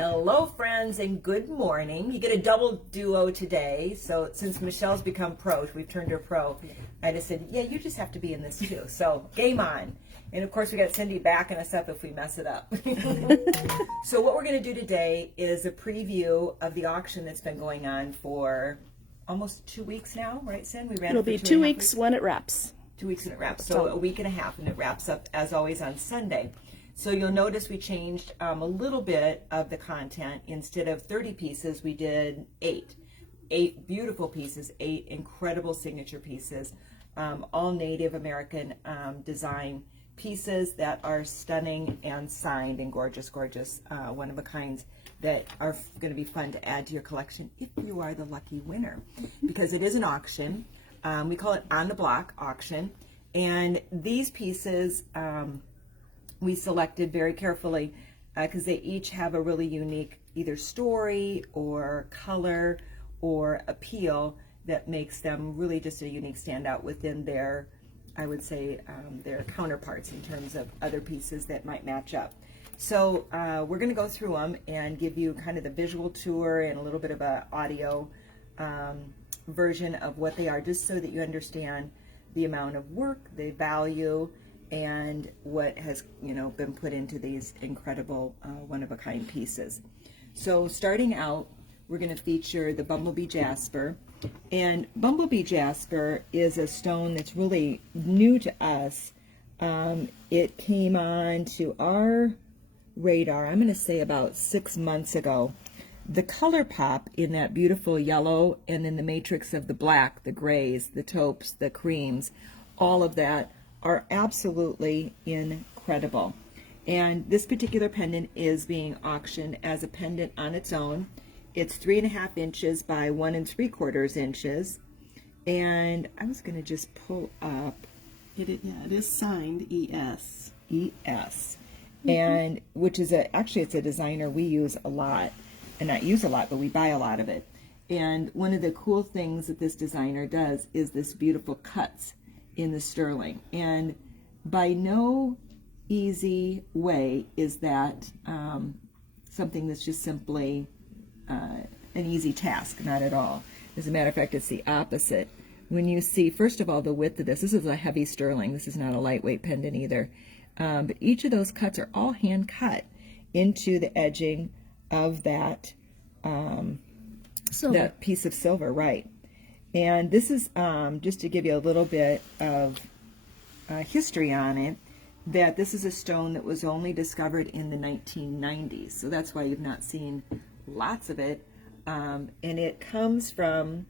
Hello friends and good morning. You get a double duo today. So since Michelle's become pro, we've turned her pro, I just said, yeah, you just have to be in this too. So game on. And of course we got Cindy backing us up if we mess it up. So what we're going to do today is a preview of the auction that's been going on for almost 2 weeks now, right, Cindy? We ran It'll it for be 2.5 weeks when it wraps. 2 weeks and it wraps. So a week and a half, and it wraps up as always on Sunday. So you'll notice we changed a little bit of the content. Instead of 30 pieces, we did 8. 8 beautiful pieces, 8 incredible signature pieces, all Native American design pieces that are stunning and signed and gorgeous, gorgeous, one of a kinds that are going to be fun to add to your collection if you are the lucky winner. Because it is an auction. We call it on the block auction. And these pieces, we selected very carefully because they each have a really unique either story or color or appeal that makes them really just a unique standout within their, I would say, their counterparts in terms of other pieces that might match up. So we're going to go through them and give you kind of the visual tour and a little bit of an audio version of what they are, just so that you understand the amount of work, the value, and what has been put into these incredible one-of-a-kind pieces. So starting out, we're going to feature the Bumblebee Jasper. And Bumblebee Jasper is a stone that's really new to us. It came on to our radar, I'm going to say about 6 months ago. The color pop in that beautiful yellow and in the matrix of the black, the grays, the taupes, the creams, all of that are absolutely incredible. And this particular pendant is being auctioned as a pendant on its own. It's 3.5 inches by 1 3/4 inches. And I was going to just pull up. It is signed ES. ES. And which is actually it's a designer we use a lot. And not use a lot, but we buy a lot of it. And one of the cool things that this designer does is this beautiful cuts in the sterling. And by no easy way is that something that's just simply an easy task, not at all. As a matter of fact, it's the opposite. When you see, first of all, the width of this is a heavy sterling. This is not a lightweight pendant either. But each of those cuts are all hand cut into the edging of that that piece of silver, right? And this is just to give you a little bit of history on it, that this is a stone that was only discovered in the 1990s. So that's why you've not seen lots of it. And it comes from,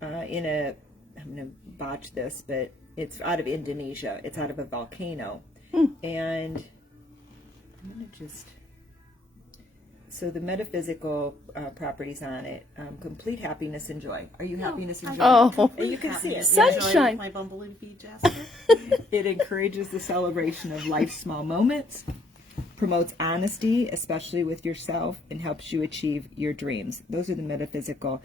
I'm going to botch this, but it's out of Indonesia. It's out of a volcano. And I'm going to just... So the metaphysical properties on it, complete happiness and joy. Are you happiness and joy? Oh, And you can see it. Sunshine. My Bumblebee Jasper. It encourages the celebration of life's small moments, promotes honesty, especially with yourself, and helps you achieve your dreams. Those are the metaphysical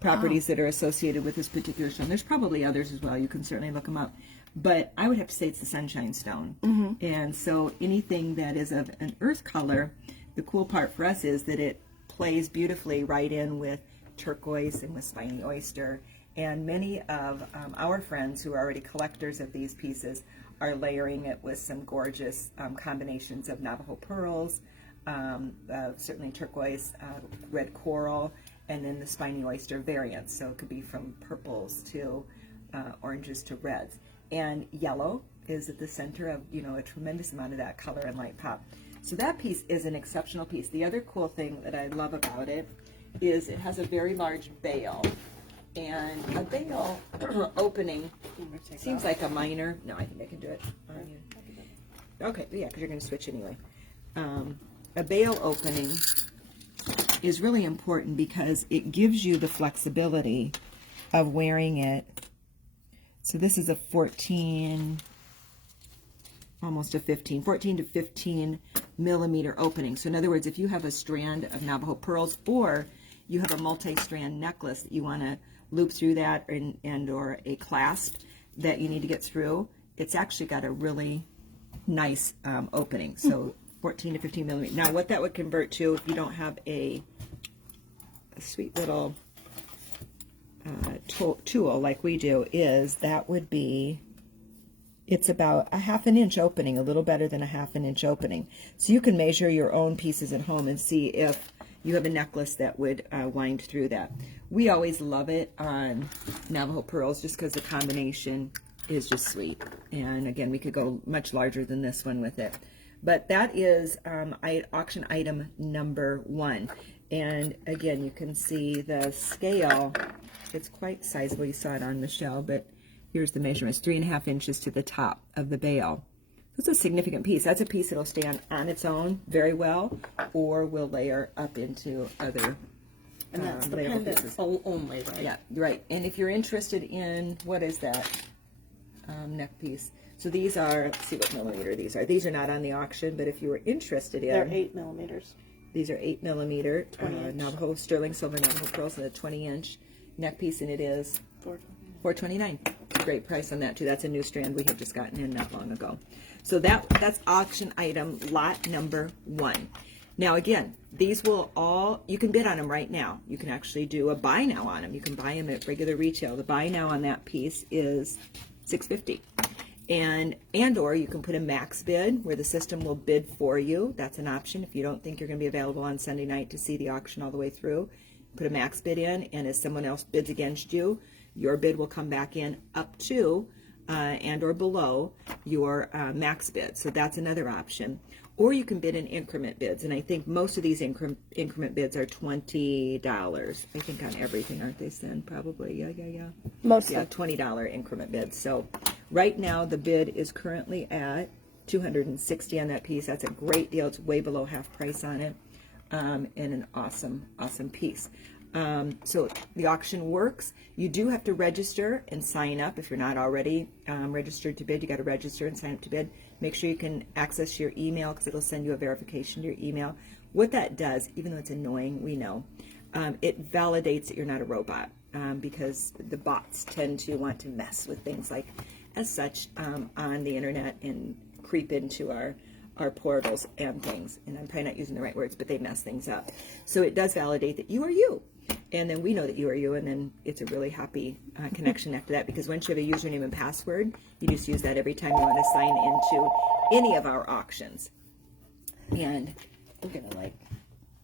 properties that are associated with this particular stone. There's probably others as well. You can certainly look them up. But I would have to say it's the sunshine stone. And so anything that is of an earth color, the cool part for us is that it plays beautifully right in with turquoise and with spiny oyster. And many of our friends who are already collectors of these pieces are layering it with some gorgeous combinations of Navajo pearls, certainly turquoise, red coral, and then the spiny oyster variants. So it could be from purples to oranges to reds. And yellow is at the center of, a tremendous amount of that color and light pop. So that piece is an exceptional piece. The other cool thing that I love about it is it has a very large bail. And a bail opening seems like a minor. No, I think I can do it. Okay, yeah, because you're going to switch anyway. A bail opening is really important because it gives you the flexibility of wearing it. So this is a 14 to 15 millimeter opening. So in other words, if you have a strand of Navajo pearls or you have a multi-strand necklace that you want to loop through that or a clasp that you need to get through, it's actually got a really nice opening. So 14 to 15 millimeters. Now, what that would convert to, if you don't have a sweet little tool like we do, is that would be, it's about a 1/2 inch opening, a little better than a 1/2 inch opening. So you can measure your own pieces at home and see if you have a necklace that would wind through that. We always love it on Navajo pearls just because the combination is just sweet. And again, we could go much larger than this one with it. But that is auction item number 1. And again, you can see the scale. It's quite sizable. You saw it on the shell, but here's the measurements, 3.5 inches to the top of the bail. That's a significant piece. That's a piece that'll stand on its own very well, or will layer up into other And that's the layable pendant pieces. only, right? Yeah, right. And if you're interested in, what is that neck piece? So these are, let's see what millimeter these are. These are not on the auction, but if you were interested in, They're 8 millimeters. these are 8 millimeter 20-inch. Navajo sterling silver Navajo pearls and a 20-inch neck piece, and it is $429. Great price on that too. That's a new strand we had just gotten in not long ago. So that's auction item lot number 1. Now again, these will all, you can bid on them right now. You can actually do a buy now on them. You can buy them at regular retail. The buy now on that piece is $650. And or you can put a max bid where the system will bid for you. That's an option if you don't think you're going to be available on Sunday night to see the auction all the way through. Put a max bid in, and as someone else bids against you, your bid will come back in up to and or below your max bid. So that's another option. Or you can bid in increment bids, and I think most of these increment bids are $20. I think on everything, aren't they, Sen? Probably, yeah. Mostly. Yeah, $20 increment bids. So right now the bid is currently at $260 on that piece. That's a great deal. It's way below half price on it, and an awesome piece. So the auction works. You do have to register and sign up if you're not already registered to bid. You got to register and sign up to bid. Make sure you can access your email because it'll send you a verification to your email. What that does, even though it's annoying, we know, it validates that you're not a robot because the bots tend to want to mess with things like as such on the internet and creep into our portals and things. And I'm probably not using the right words, but they mess things up. So it does validate that you are you. And then we know that you are you, and then it's a really happy connection after that, because once you have a username and password, you just use that every time you want to sign into any of our auctions. And we're going to let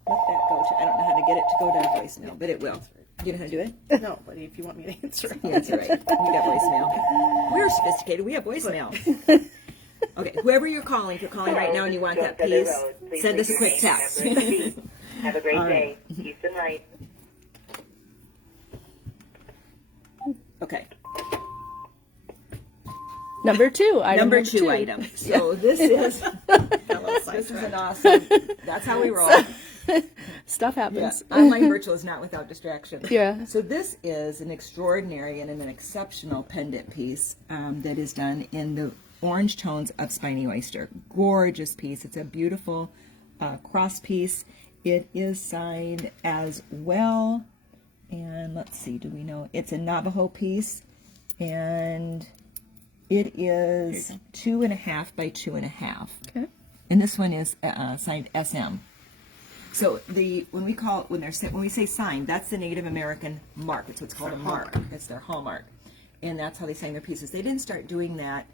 that go to, I don't know how to get it to go to voicemail, but it will. You know how to do it? No, but if you want me to answer it. Yeah, that's all right. We got voicemail. We're sophisticated. We have voicemail. Okay, whoever you're calling, if you're calling right now and you want that piece, send us a quick text. Have a great day. Peace and light. Okay. Number 2 item. Number two item. So this is an awesome. That's how we roll. Stuff Yeah. happens. Online virtual is not without distraction. Yeah. So this is an extraordinary and an exceptional pendant piece that is done in the orange tones of spiny oyster. Gorgeous piece. It's a beautiful cross piece. It is signed as well. And let's see, do we know? It's a Navajo piece, and it is 2.5 by 2.5. Okay. And this one is signed SM. So when we say signed, that's the Native American mark. It's what's called a mark. It's their hallmark, and that's how they sign their pieces. They didn't start doing that.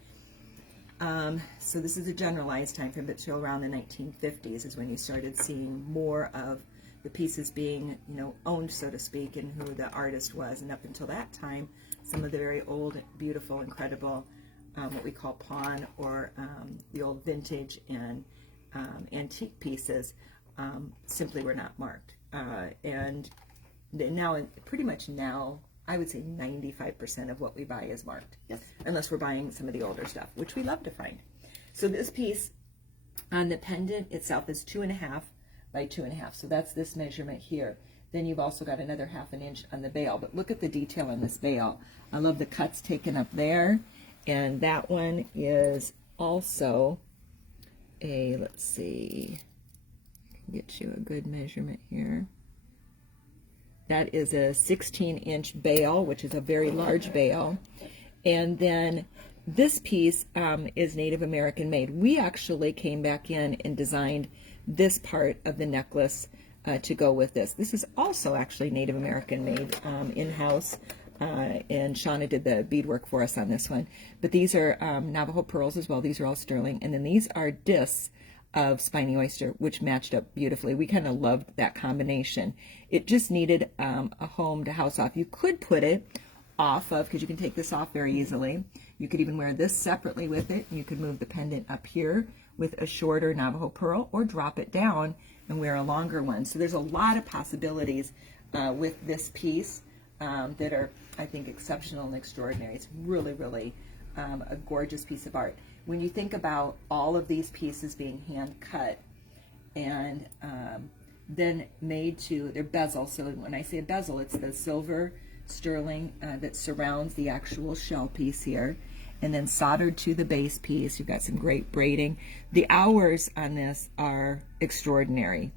So this is a generalized time frame, but till around the 1950s is when you started seeing more of the pieces being, owned, so to speak, and who the artist was. And up until that time, some of the very old, beautiful, incredible, what we call pawn or the old vintage and antique pieces simply were not marked. And now, pretty much now, I would say 95% of what we buy is marked. Yes. Unless we're buying some of the older stuff, which we love to find. So this piece on the pendant itself is 2.5 by 2.5. So that's this measurement here. Then you've also got another 1/2 inch on the bail. But look at the detail on this bail. I love the cuts taken up there. And that one is also a, let's see, I can get you a good measurement here. That is a 16-inch bail, which is a very large bail. And then this piece is Native American made. We actually came back in and designed this part of the necklace to go with this. This is also actually Native American made in-house, and Shauna did the beadwork for us on this one. But these are Navajo pearls as well. These are all sterling. And then these are discs of spiny oyster, which matched up beautifully. We kind of loved that combination. It just needed a home to house off. You could put it off of, because you can take this off very easily. You could even wear this separately with it. You could move the pendant up here with a shorter Navajo pearl, or drop it down and wear a longer one. So there's a lot of possibilities with this piece that are, I think, exceptional and extraordinary. It's really, really a gorgeous piece of art. When you think about all of these pieces being hand cut and then made to their bezel, so when I say a bezel, it's the silver sterling that surrounds the actual shell piece here, and then soldered to the base piece. You've got some great braiding. The hours on this are extraordinary,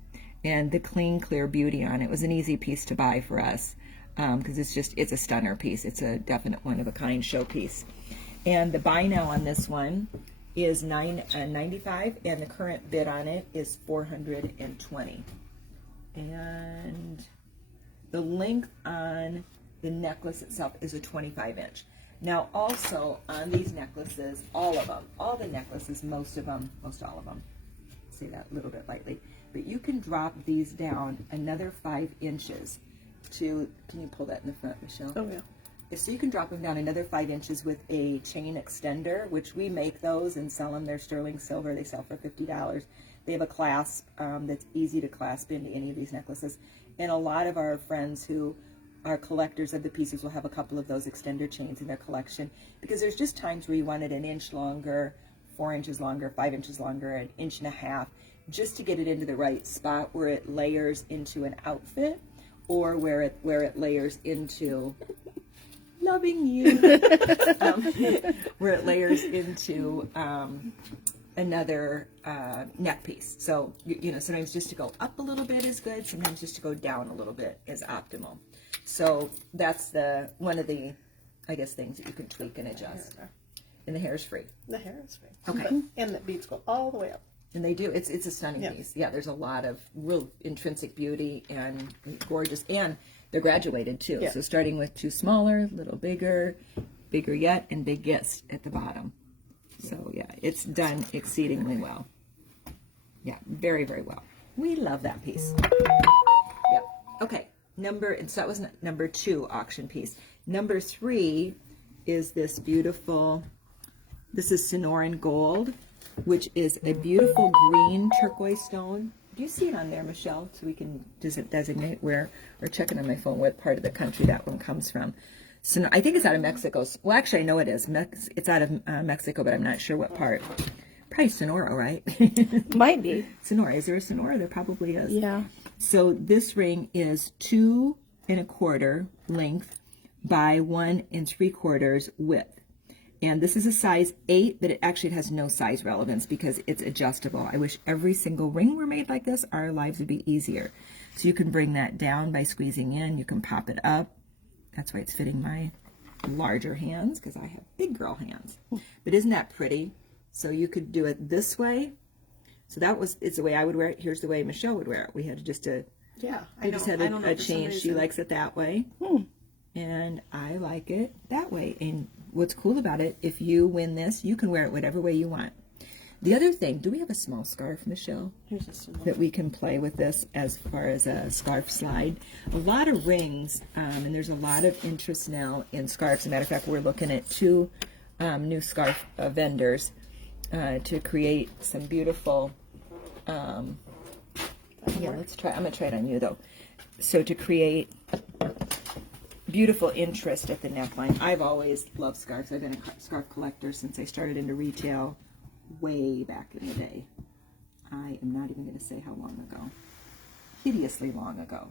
and the clean, clear beauty on it was an easy piece to buy for us, because it's a stunner piece. It's a definite one-of-a-kind showpiece. And the buy now on this one is $9.95, and the current bid on it is $420. And the length on the necklace itself is a 25-inch. Now, also on these necklaces, all of them, all the necklaces, most all of them, say that a little bit lightly, but you can drop these down another 5 inches to, can you pull that in the front, Michelle? Oh, yeah. So you can drop them down another 5 inches with a chain extender, which we make those and sell them. They're sterling silver. They sell for $50. They have a clasp that's easy to clasp into any of these necklaces. And a lot of our friends who are collectors of the pieces will have a couple of those extender chains in their collection, because there's just times where you want it an inch longer, 4 inches longer, 5 inches longer, an inch and a half, just to get it into the right spot where it layers into an outfit, or where it layers into loving you, where it layers into another neck piece. So you know, sometimes just to go up a little bit is good. Sometimes just to go down a little bit is optimal. So that's one of the, I guess, things that you can tweak and adjust. And the hair is free. The hair is free. Okay. And the beads go all the way up. And they do. It's a stunning piece. Yeah, there's a lot of real intrinsic beauty and gorgeous, and they're graduated too. Yeah. So starting with two smaller, little bigger, bigger yet, and biggest at the bottom. So yeah, it's done exceedingly well. Yeah, very, very well. We love that piece. Yeah. Okay. So that was number 2 auction piece. Number 3 is this beautiful, this is Sonoran Gold, which is a beautiful green turquoise stone. Do you see it on there, Michelle? So we can designate where, or checking on my phone what part of the country that one comes from. So I think it's out of Mexico. Well, actually, I know it is. It's out of Mexico, but I'm not sure what part. Probably Sonora, right? Might be. Sonora. Is there a Sonora? There probably is. Yeah. So this ring is 2 1/4 length by 1 3/4 width. And this is a size 8, but it actually has no size relevance because it's adjustable. I wish every single ring were made like this. Our lives would be easier. So you can bring that down by squeezing in. You can pop it up. That's why it's fitting my larger hands, because I have big girl hands. But isn't that pretty? So you could do it this way. So it's the way I would wear it. Here's the way Michelle would wear it. We had just a change. She likes it that way. And I like it that way. And what's cool about it, if you win this, you can wear it whatever way you want. The other thing, do we have a small scarf, Michelle, that we can play with this as far as a scarf slide? A lot of rings, and there's a lot of interest now in scarves. As a matter of fact, we're looking at 2 new scarf vendors to create some beautiful, let's try. I'm going to try it on you, though. So to create beautiful interest at the neckline. I've always loved scarves. I've been a scarf collector since I started into retail way back in the day. I am not even going to say how long ago. Hideously long ago.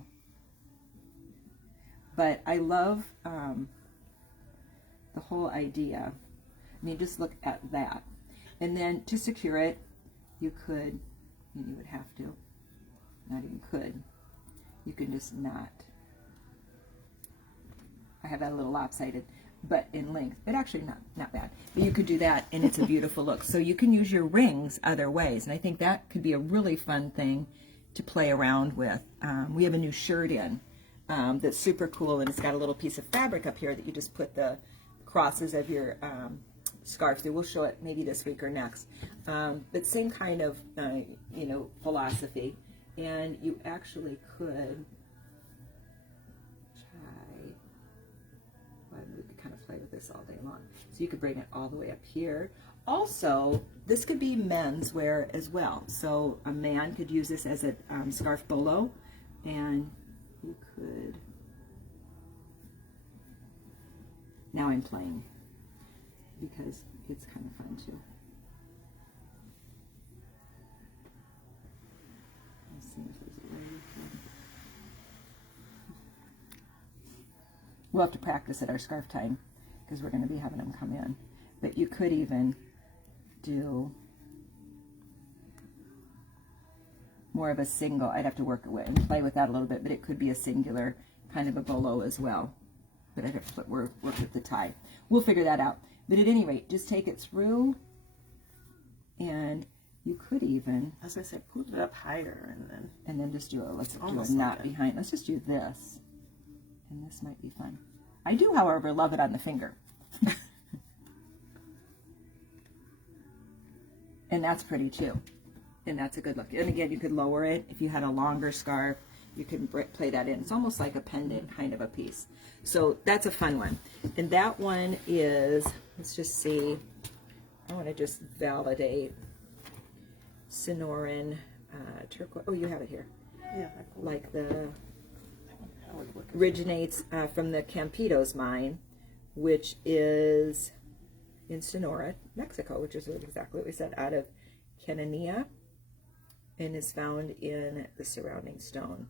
But I love the whole idea. I mean, just look at that. And then to secure it, you could, and you would have to, not even could, you can just not. I have that a little lopsided, but in length, but actually not bad. But you could do that, and it's a beautiful look. So you can use your rings other ways, and I think that could be a really fun thing to play around with. We have a new shirt in that's super cool, and it's got a little piece of fabric up here that you just put the crosses of your scarf through. We'll show it maybe this week or next. But same kind of philosophy, and you actually could we could kind of play with this all day long. So you could bring it all the way up here. Also, this could be men's wear as well. So a man could use this as a scarf bolo, and you could, now I'm playing because it's kind of fun too. Let's see if there's a way we can. We'll have to practice at our scarf time because we're going to be having them come in. But you could even do more of a single. I'd have to work away and play with that a little bit, but it could be a singular kind of a bolo as well. But I'd have to work with the tie. We'll figure that out. But at any rate, just take it through, and you could even. I was going to say, put it up higher and then just do a, let's do a almost knot like behind. Let's just do this. And this might be fun. I do, however, love it on the finger. And that's pretty too. And that's a good look. And again, you could lower it. If you had a longer scarf, you can play that in. It's almost like a pendant kind of a piece. So that's a fun one. And that one is, let's just see. I want to just validate Sonoran turquoise. Oh, you have it here. Yeah. Like the originates from the Campitos mine, which is in Sonora, Mexico, which is exactly what we said, out of Cananea, and is found in the surrounding stone.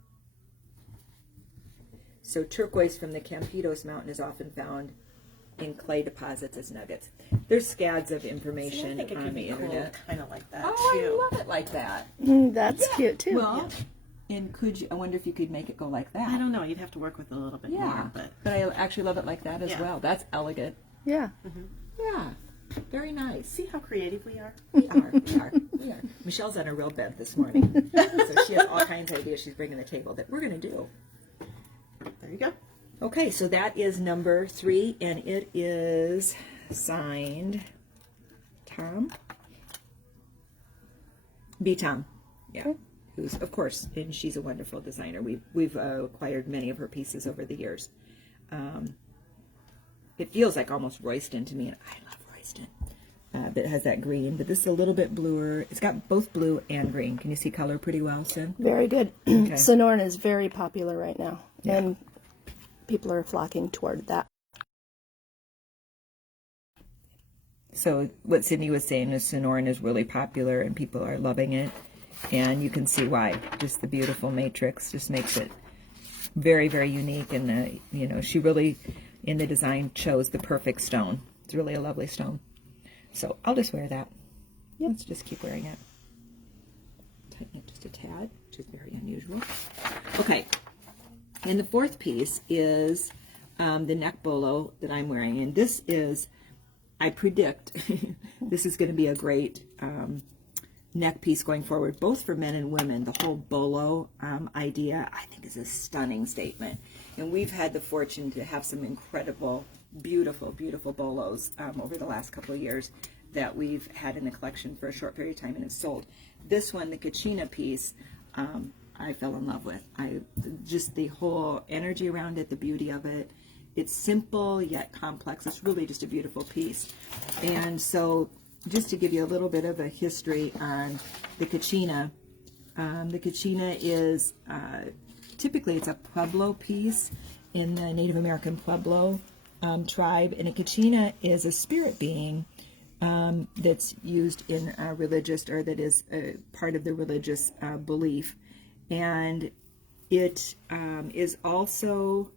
So turquoise from the Campitos mountain is often found in clay deposits as nuggets. There's scads of information I think it on could the be cool, internet. kind of like that Oh, too. I love it like that. That's cute too. Well, and could you? I wonder if you could make it go like that. I don't know. You'd have to work with it a little bit more, but I actually love it like that as Yeah. well. That's elegant. Yeah. Yeah, very nice. see how creative we are. We are. Michelle's on a real bent this morning, so she has all kinds of ideas she's bringing to the table that we're going to do. There you go. Okay, so that is number 3, and it is signed Tom. B. Tom, yeah. Who's, of course, and she's a wonderful designer. We've acquired many of her pieces over the years. It feels like almost Royston to me, and I love Royston. But it has that green, but this is a little bit bluer. It's got both blue and green. Can you see color pretty well, Sin? Very good. Okay. Sonoran is very popular right now, Yeah. and people are flocking toward that. So what Cindy was saying is Sonoran is really popular and people are loving it. And you can see why. Just the beautiful matrix just makes it very, very unique. And, she really, in the design, chose the perfect stone. It's really a lovely stone. So I'll just wear that. Yep. Let's just keep wearing it. Tighten it just a tad, which is very unusual. Okay. And the 4th piece is the neck bolo that I'm wearing. And this is, I predict, this is going to be a great neck piece going forward, both for men and women. The whole bolo idea, I think, is a stunning statement. And we've had the fortune to have some incredible, beautiful, beautiful bolos over the last couple of years that we've had in the collection for a short period of time and have sold. This one, the Kachina piece, I fell in love with. Just the whole energy around it, the beauty of it. It's simple yet complex. It's really just a beautiful piece. And so just to give you a little bit of a history on the Kachina is typically it's a Pueblo piece in the Native American Pueblo tribe. And a Kachina is a spirit being that's used in religious, or that is part of the religious belief. And it is also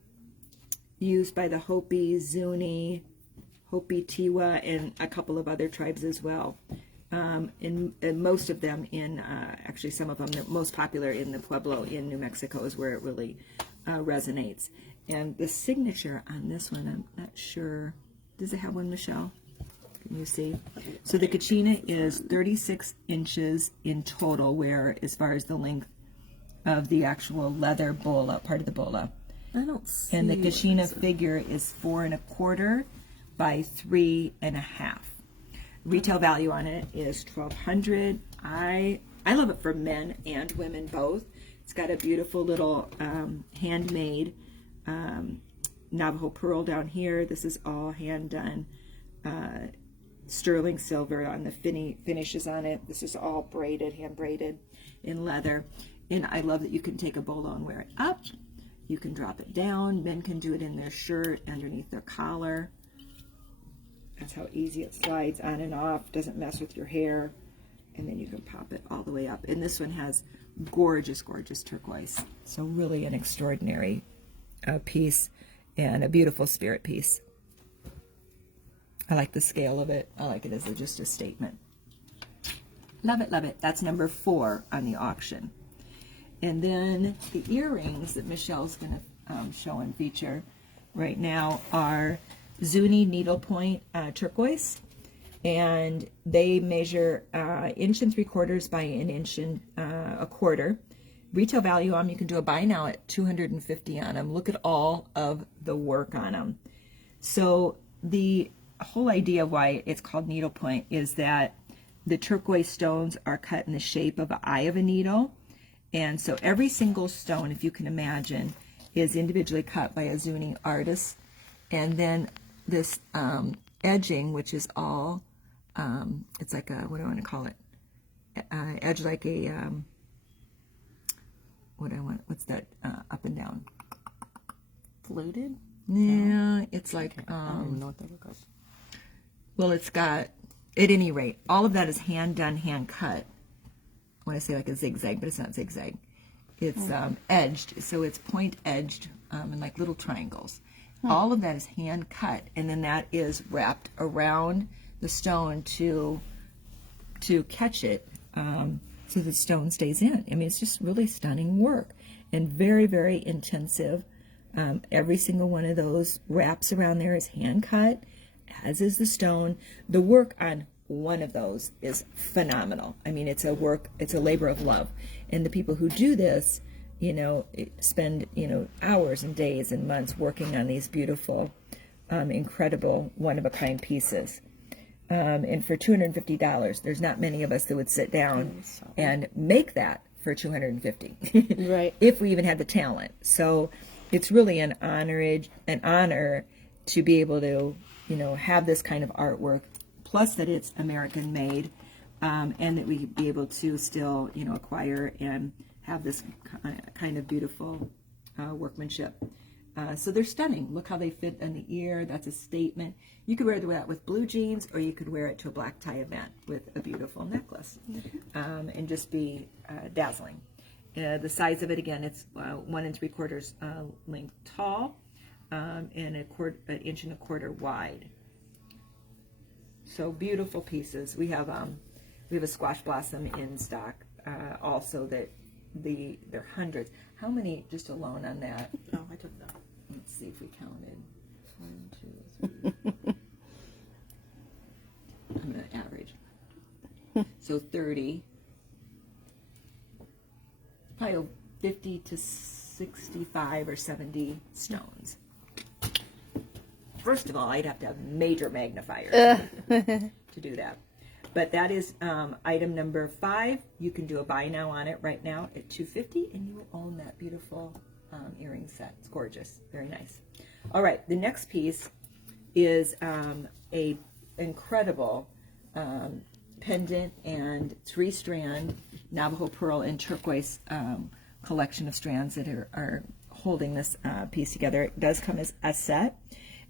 used by the Hopi, Zuni, Hopi, Tiwa, and a couple of other tribes as well. And most of them actually some of them, the most popular in the Pueblo in New Mexico is where it really resonates. And the signature on this one, I'm not sure. Does it have one, Michelle? Can you see? So the kachina is 36 inches in total, where as far as the length of the actual leather bola, part of the bola. I don't see. And the what kachina is it. figure is 4 1/4 by 3 1/2. Retail value on it is $1,200. I love it for men and women both. It's got a beautiful little handmade Navajo pearl down here. This is all hand done. Sterling silver on the finishes on it. This is all braided, hand braided in leather. And I love that you can take a bolo and wear it up. You can drop it down. Men can do it in their shirt, underneath their collar. That's how easy it slides on and off. Doesn't mess with your hair. And then you can pop it all the way up. And this one has gorgeous, gorgeous turquoise. So really an extraordinary piece and a beautiful spirit piece. I like the scale of it. I like it as just a statement. Love it, love it. That's number 4 on the auction. And then the earrings that Michelle's going to show and feature right now are Zuni needlepoint turquoise. And they measure 1 3/4 by 1 1/4 inch. Retail value on them, you can do a buy now at $250 on them. Look at all of the work on them. So the whole idea of why it's called needlepoint is that the turquoise stones are cut in the shape of an eye of a needle. And so every single stone, if you can imagine, is individually cut by a Zuni artist. And then this edging, which is all, it's like a, what do I want to call it? Edge like a, what's that, up and down? Fluted? Yeah, it's like, I don't even know what that looks like. well, it's got, at any rate, all of that is hand done, hand cut. I want to say like a zigzag, but it's not zigzag. It's edged, so it's point edged and like little triangles. All of that is hand cut, and then that is wrapped around the stone to catch it, so the stone stays in. I mean, it's just really stunning work and very, very intensive. Every single one of those wraps around there is hand cut, as is the stone. The work on one of those is phenomenal. I mean, it's a labor of love. And the people who do this, spend, hours and days and months working on these beautiful, incredible, one-of-a-kind pieces. And for $250, there's not many of us that would sit down and make that for $250. Right. If we even had the talent. So it's really an honor to be able to, have this kind of artwork, plus that it's American made, and that we be able to still, acquire and have this kind of beautiful workmanship. So they're stunning. Look how they fit in the ear. That's a statement. You could wear that with blue jeans, or you could wear it to a black tie event with a beautiful necklace, and just be dazzling. The size of it, again, it's 1 3/4 length tall, and 1 1/4 inch wide. So beautiful pieces. We have a squash blossom in stock, also that they're hundreds. How many just alone on that? Oh, I took that. Let's see if we counted. 1, 2, 3. I'm gonna average. So 30. Probably 50 to 65 or 70 stones. First of all, I'd have to have major magnifiers to do that. But that is item number 5. You can do a buy now on it right now at $250, and you will own that beautiful earring set. It's gorgeous, very nice. All right, the next piece is a incredible pendant and 3-strand Navajo pearl and turquoise collection of strands that are holding this piece together. It does come as a set.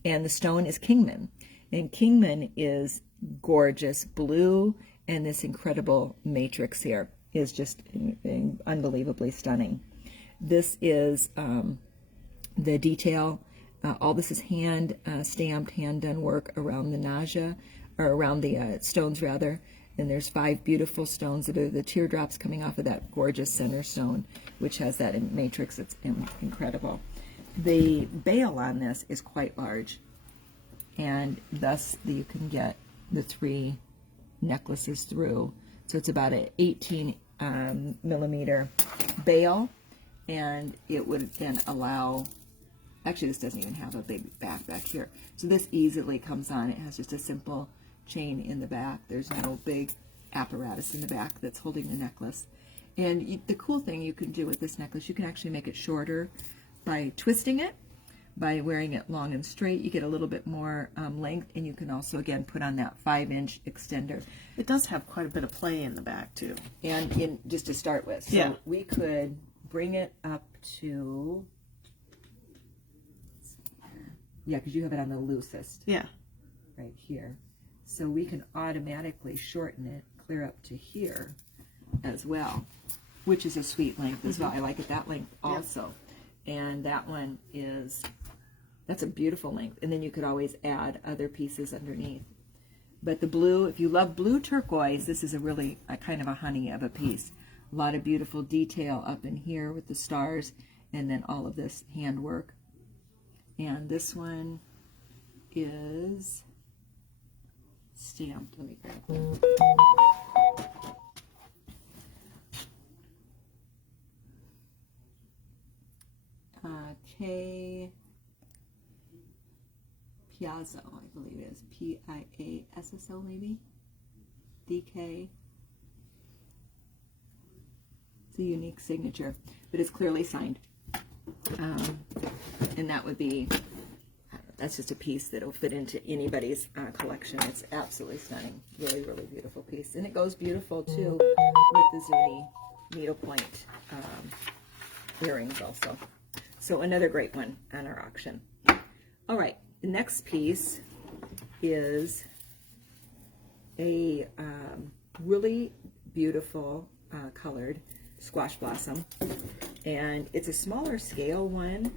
And the stone is Kingman. And Kingman is gorgeous blue, and this incredible matrix here is just unbelievably stunning. This is the detail. All this is hand stamped, hand done work around the naja, or around the stones rather. And there's 5 beautiful stones that are the teardrops coming off of that gorgeous center stone, which has that matrix. It's incredible. The bail on this is quite large. and thus you can get the 3 necklaces through. So it's about an 18 millimeter bail, and it would then allow, actually this doesn't even have a big back here. So this easily comes on. It has just a simple chain in the back. There's no big apparatus in the back that's holding the necklace. And the cool thing you can do with this necklace, you can actually make it shorter by twisting it. By wearing it long and straight, you get a little bit more length, and you can also, again, put on that 5-inch extender. It does have quite a bit of play in the back, too. And just to start with, so Yeah. we could bring it up to, yeah, because you have it on the loosest. Yeah. Right here. So we can automatically shorten it clear up to here as well, which is a sweet length as well. I like it that length also. And that one is, that's a beautiful length. And then you could always add other pieces underneath. But the blue, if you love blue turquoise, this is a really a kind of a honey of a piece. A lot of beautiful detail up in here with the stars, and then all of this handwork. And this one is stamped. Let me grab it. K. Piazzo, I believe it is. Piasso maybe? DK. It's a unique signature, but it's clearly signed. And that would be, that's just a piece that will fit into anybody's collection. It's absolutely stunning. Really, really beautiful piece. And it goes beautiful too with the Zuni needlepoint earrings also. So another great one on our auction. All right, the next piece is a really beautiful colored squash blossom, and it's a smaller scale one,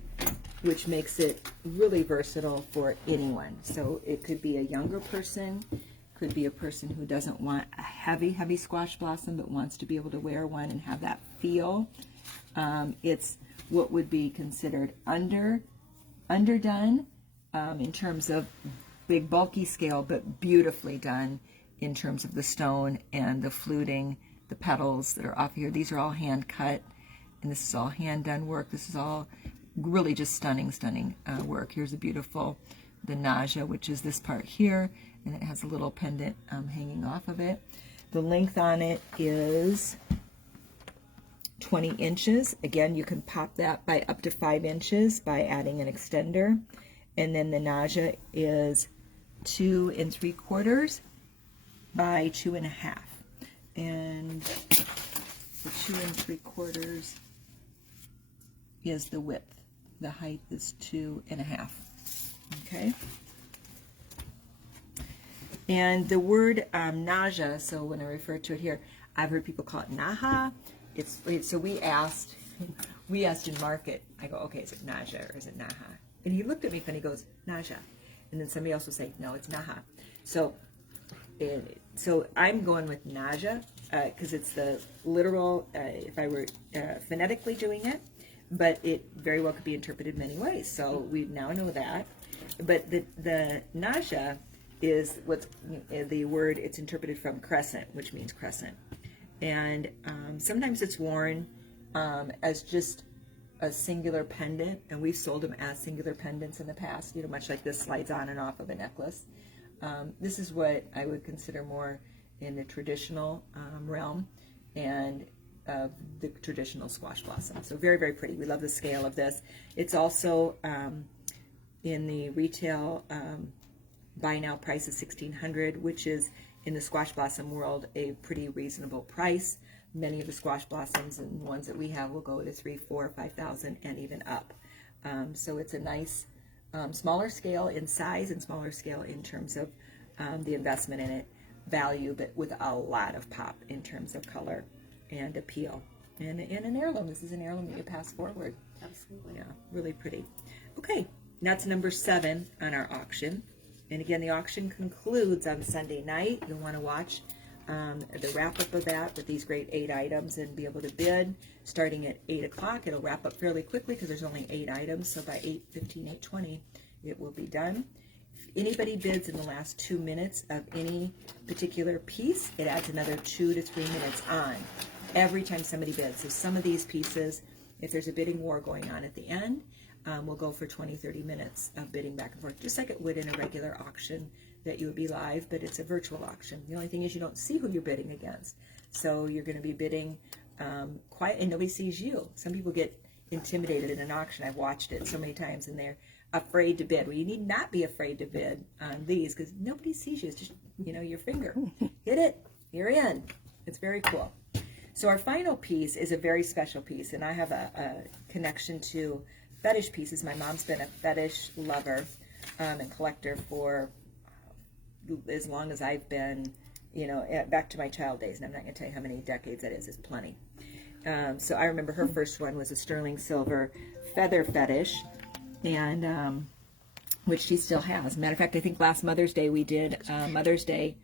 which makes it really versatile for anyone. So it could be a younger person, could be a person who doesn't want a heavy squash blossom but wants to be able to wear one and have that feel. It's what would be considered underdone in terms of big bulky scale, but beautifully done in terms of the stone and the fluting, the petals that are off here. These are all hand cut, and this is all hand done work. This is all really just stunning work. Here's a beautiful, the naja, which is this part here, and it has a little pendant hanging off of it. The length on it is 20 inches. Again, you can pop that by up to 5 inches by adding an extender. And then the naja is 2 3/4 by 2 1/2. And the 2 3/4 is the width. The height is 2 1/2. Okay. And the word naja, so when I refer to it here, I've heard people call it naha. So we asked in market, I go, okay, is it naja or is it naha? And he looked at me funny, he goes, naja. And then somebody else will say, no, it's naha. So I'm going with naja because it's the literal, if I were phonetically doing it, but it very well could be interpreted many ways. So we now know that. But the naja is what's the word, it's interpreted from crescent, which means crescent. And sometimes it's worn as just a singular pendant, and we've sold them as singular pendants in the past, much like this slides on and off of a necklace. This is what I would consider more in the traditional realm and of the traditional squash blossom. So very, very pretty. We love the scale of this. It's also in the retail buy now price of $1,600, which is in the squash blossom world a pretty reasonable price. Many of the squash blossoms and the ones that we have will go to $3,000, $4,000, $5,000 and even up. So it's a nice smaller scale in size and smaller scale in terms of the investment in it, value, but with a lot of pop in terms of color and appeal. And an heirloom. This is an heirloom that you pass forward. Absolutely. Yeah, really pretty. Okay, that's number 7 on our auction. And again, the auction concludes on Sunday night. You'll want to watch the wrap-up of that with these great 8 items and be able to bid. Starting at 8 o'clock, it'll wrap up fairly quickly because there's only 8 items. So by 8:15, 8:20, it will be done. anybody bids in the last 2 minutes of any particular piece, it adds another 2 to 3 minutes on every time somebody bids. So some of these pieces, if there's a bidding war going on at the end, we'll go for 20, 30 minutes of bidding back and forth, just like it would in a regular auction that you would be live, but it's a virtual auction. The only thing is you don't see who you're bidding against. So you're going to be bidding quiet, and nobody sees you. Some people get intimidated in an auction. I've watched it so many times, and they're afraid to bid. Well, you need not be afraid to bid on these because nobody sees you. It's just, your finger. Hit it. You're in. It's very cool. So our final piece is a very special piece, and I have a connection to fetish pieces. My mom's been a fetish lover and collector for as long as I've been, back to my child days, and I'm not going to tell you how many decades that is. It's plenty. So I remember her first one was a sterling silver feather fetish, and which she still has. Matter of fact, I think last Mother's Day we did a Mother's Day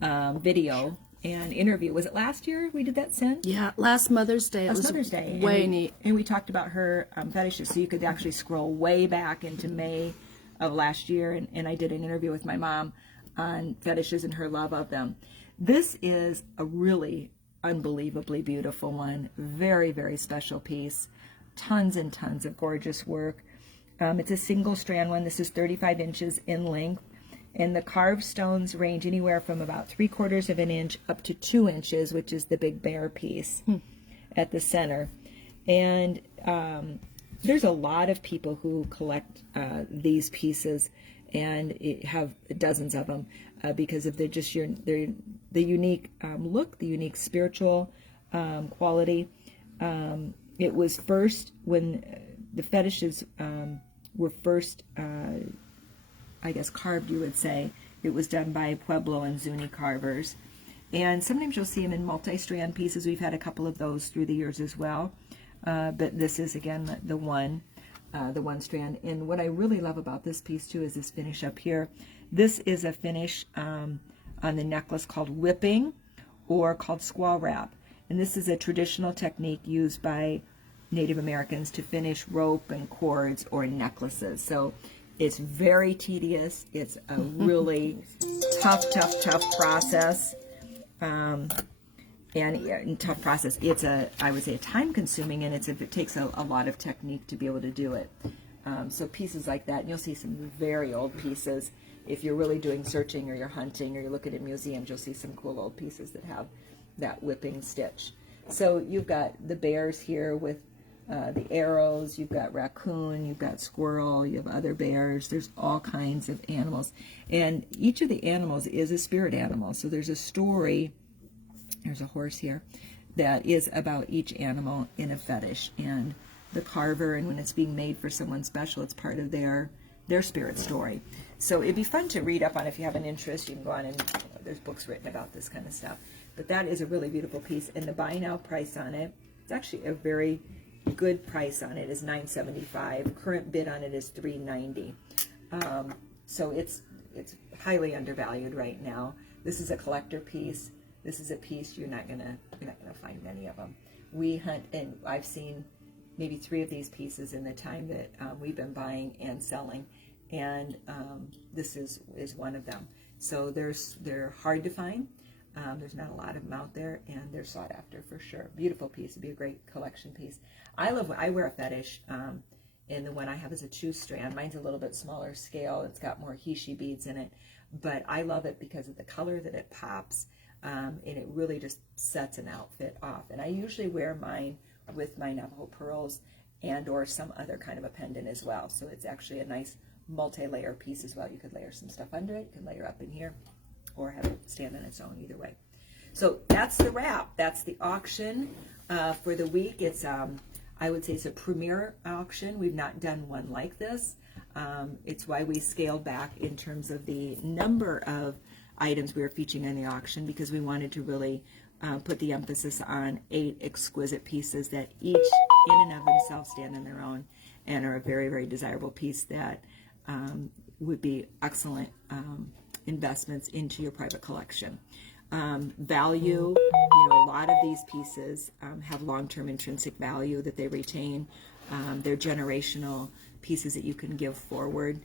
video and interview. Was it last year we did that, Sin? Yeah, last Mother's Day. It was Mother's Day. Way neat. And we talked about her fetishes, so you could actually scroll way back into May of last year, and I did an interview with my mom on fetishes and her love of them. This is a really unbelievably beautiful one. Very, very special piece. Tons and tons of gorgeous work. It's a single strand one. This is 35 inches in length. And the carved stones range anywhere from about 3/4 of an inch up to 2 inches, which is the big bear piece at the center. And there's a lot of people who collect these pieces and have dozens of them because of the unique look, the unique spiritual quality. It was first when the fetishes were first, I guess, carved, you would say. It was done by Pueblo and Zuni carvers. And sometimes you'll see them in multi-strand pieces. We've had a couple of those through the years as well. But this is, again, the one strand. And what I really love about this piece, too, is this finish up here. This is a finish on the necklace called whipping or called squaw wrap. And this is a traditional technique used by Native Americans to finish rope and cords or necklaces. So it's very tedious. It's a really tough process. And tough process. It's I would say, a time-consuming, and it takes a lot of technique to be able to do it. So pieces like that, and you'll see some very old pieces. If you're really doing searching or you're hunting or you're looking at museums, you'll see some cool old pieces that have that whipping stitch. So you've got the bears here with the arrows. You've got raccoon. You've got squirrel. You have other bears. There's all kinds of animals, and each of the animals is a spirit animal. So there's a story. There's a horse here that is about each animal in a fetish, and the carver, and when it's being made for someone special, it's part of their spirit story. So it'd be fun to read up on if you have an interest. You can go on and there's books written about this kind of stuff. But that is a really beautiful piece, and the buy now price on it, it's actually a very good price on it, is $9.75. Current bid on it is $3.90. So it's highly undervalued right now. This is a collector piece. This is a piece you're not gonna find many of them. We hunt, and I've seen maybe 3 of these pieces in the time that we've been buying and selling, and this is one of them. So they're hard to find. There's not a lot of them out there, and they're sought after for sure. Beautiful piece. It'd be a great collection piece. I wear a fetish, and the one I have is a 2-strand. Mine's a little bit smaller scale. It's got more heishi beads in it, but I love it because of the color that it pops. And it really just sets an outfit off. And I usually wear mine with my Navajo pearls and or some other kind of a pendant as well. So it's actually a nice multi-layer piece as well. You could layer some stuff under it. You can layer up in here or have it stand on its own, either way. So that's the wrap. That's the auction for the week. It's, I would say it's a premier auction. We've not done one like this. It's why we scaled back in terms of the number of items we were featuring in the auction, because we wanted to really put the emphasis on 8 exquisite pieces that each in and of themselves stand on their own and are a very, very desirable piece that would be excellent investments into your private collection. Value, a lot of these pieces have long-term intrinsic value that they retain. They're generational pieces that you can give forward.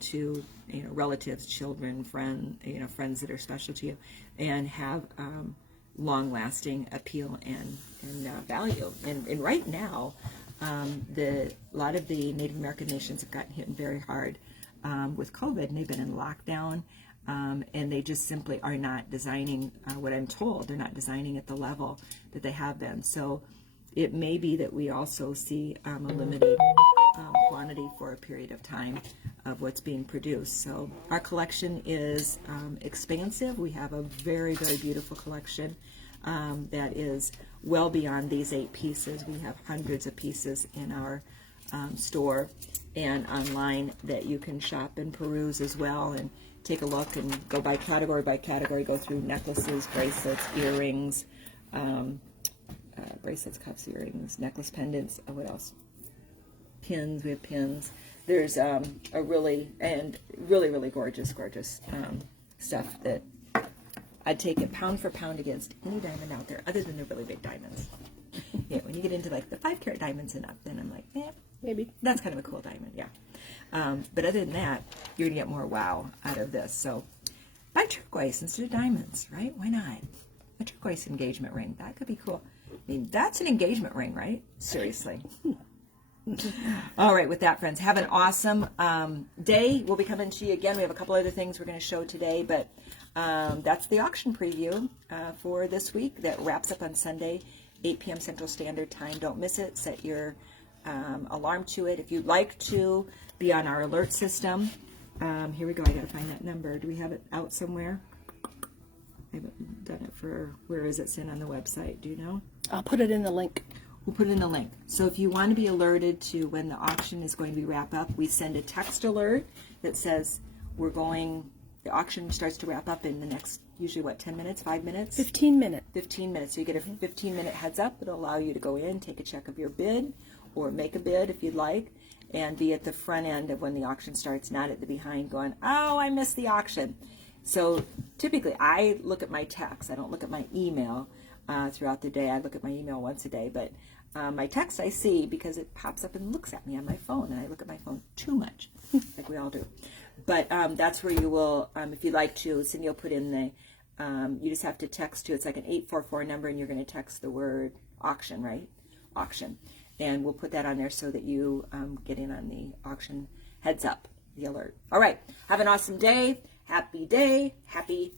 to relatives, children, friends that are special to you, and have long-lasting appeal and value. And right now, a lot of the Native American nations have gotten hit very hard with COVID, and they've been in lockdown, and they just simply are not designing what I'm told. They're not designing at the level that they have been. So it may be that we also see a limited quantity for a period of time of what's being produced. So our collection is expansive. We have a very, very beautiful collection that is well beyond these 8 pieces. We have hundreds of pieces in our store and online that you can shop and peruse as well, and take a look and go by category, go through necklaces, bracelets, earrings, bracelets, cuffs, earrings, necklace pendants, what else? Pins, we have pins. There's a really gorgeous stuff that I'd take it pound for pound against any diamond out there, other than the really big diamonds. Yeah, when you get into like the 5-carat diamonds and up, then I'm like, Maybe. that's kind of a cool diamond, yeah. But other than that, you're gonna get more wow out of this. So buy turquoise instead of diamonds, right? Why not? A turquoise engagement ring, that could be cool. I mean, that's an engagement ring, right? Seriously. All right, with that, friends, have an awesome day. We'll be coming to you again. We have a couple other things we're going to show today, but that's the auction preview for this week. That wraps up on Sunday, 8 p.m. Central Standard Time. Don't miss it. Set your alarm to it. If you'd like to be on our alert system, here we go. I got to find that number. Do we have it out somewhere? I haven't done it for, where is it sent on the website? Do you know? I'll put it in the link. We'll put it in the link. So if you want to be alerted to when the auction is going to be wrapped up, we send a text alert that says the auction starts to wrap up in the next, usually 10 minutes, 5 minutes? 15 minutes. 15 minutes. So you get a 15-minute heads up. It'll allow you to go in, take a check of your bid, or make a bid if you'd like, and be at the front end of when the auction starts, not at the behind going, oh, I missed the auction. So typically I look at my text. I don't look at my email throughout the day. I look at my email once a day, but my text I see because it pops up and looks at me on my phone, and I look at my phone too much, like we all do. But that's where you will, if you'd like to, Cindy will put in the, you just have to text to, it's like an 844 number, and you're going to text the word auction, right? Auction. And we'll put that on there so that you get in on the auction heads up, the alert. All right. Have an awesome day. Happy day. Happy